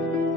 thank you